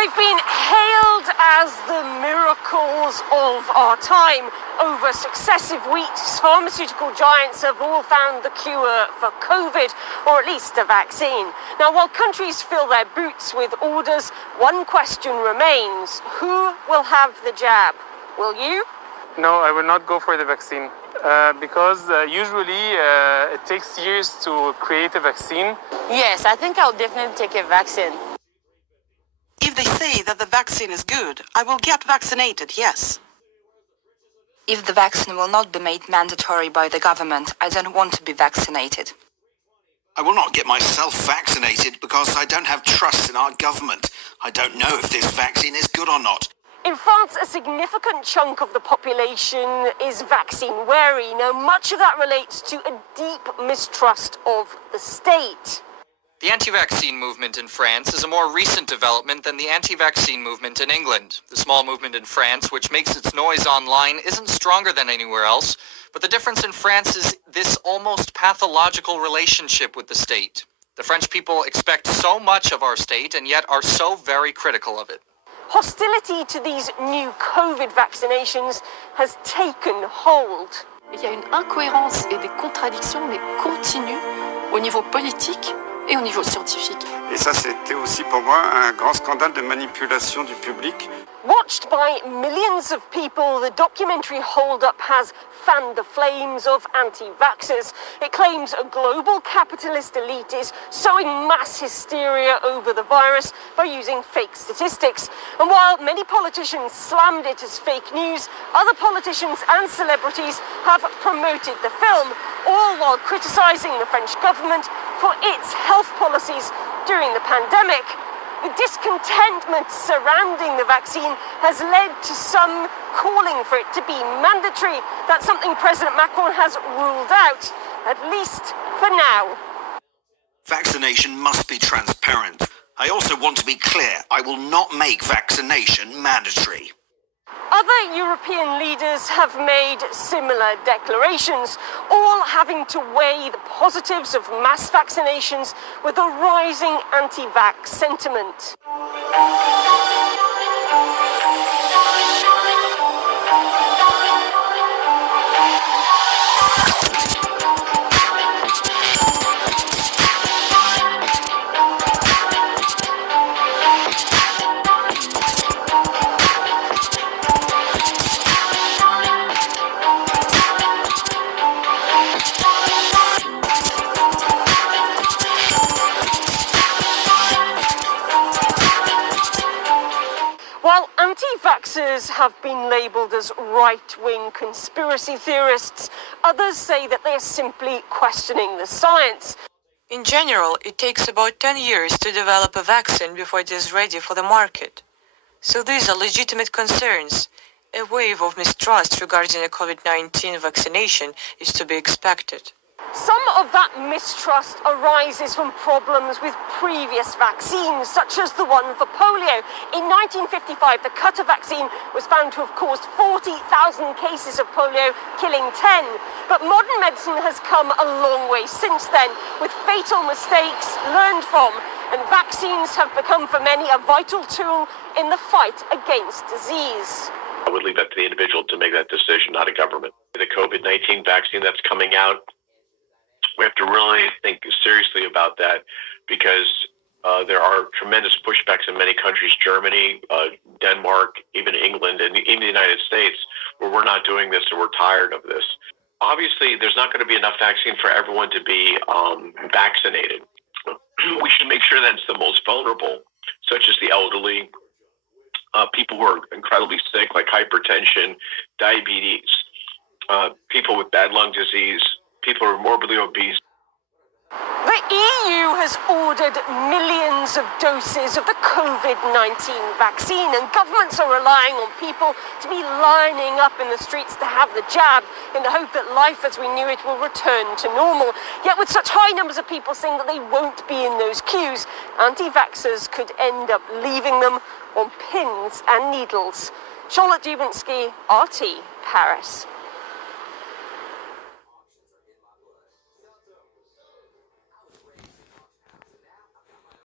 They've been hailed as the miracles of our time. Over successive weeks, pharmaceutical giants have all found the cure for COVID, or at least a vaccine. Now, while countries fill their boots with orders, one question remains: who will have the jab? Will you? No, I will not go for the vaccine because usually it takes years to create a vaccine. Yes, I think I'll definitely take a vaccine. If they say that the vaccine is good, I will get vaccinated, yes. If the vaccine will not be made mandatory by the government, I don't want to be vaccinated. I will not get myself vaccinated because I don't have trust in our government. I don't know if this vaccine is good or not. In France, a significant chunk of the population is vaccine wary. Now, much of that relates to a deep mistrust of the state. The anti-vaccine movement in France is a more recent development than the anti-vaccine movement in England. The small movement in France, which makes its noise online, isn't stronger than anywhere else, but the difference in France is this almost pathological relationship with the state. The French people expect so much of our state and yet are so very critical of it. Hostility to these new COVID vaccinations has taken hold. Il y a une incohérence et des contradictions, mais continues, au niveau politique et au niveau scientifique. Et ça, c'était aussi pour moi un grand scandale de manipulation du public. Watched by millions of people, the documentary Hold Up has fanned the flames of anti-vaxxers. It claims a global capitalist elite is sowing mass hysteria over the virus by using fake statistics. And while many politicians slammed it as fake news, other politicians and celebrities have promoted the film, all while criticising the French government for its health policies during the pandemic. The discontentment surrounding the vaccine has led to some calling for it to be mandatory. That's something President Macron has ruled out, at least for now. Vaccination must be transparent. I also want to be clear, I will not make vaccination mandatory. Other European leaders have made similar declarations, all having to weigh the positives of mass vaccinations with a rising anti-vax sentiment. While anti-vaxxers have been labelled as right-wing conspiracy theorists, others say that they are simply questioning the science. In general, it takes about 10 years to develop a vaccine before it is ready for the market. So these are legitimate concerns. A wave of mistrust regarding a COVID-19 vaccination is to be expected. Some of that mistrust arises from problems with previous vaccines, such as the one for polio. In 1955, the Qatar vaccine was found to have caused 40,000 cases of polio, killing 10. But modern medicine has come a long way since then, with fatal mistakes learned from, and vaccines have become for many a vital tool in the fight against disease. I would leave that to the individual to make that decision, not a government. The COVID-19 vaccine that's coming out, we have to really think seriously about that because there are tremendous pushbacks in many countries, Germany, Denmark, even England, and even the United States, where we're not doing this and we're tired of this. Obviously, there's not going to be enough vaccine for everyone to be vaccinated. We should make sure that it's the most vulnerable, such as the elderly, people who are incredibly sick, like hypertension, diabetes, people with bad lung disease, people who are morbidly obese. The EU has ordered millions of doses of the COVID-19 vaccine, and governments are relying on people to be lining up in the streets to have the jab in the hope that life as we knew it will return to normal. Yet with such high numbers of people saying that they won't be in those queues, anti-vaxxers could end up leaving them on pins and needles. Charlotte Dubinsky, RT, Paris.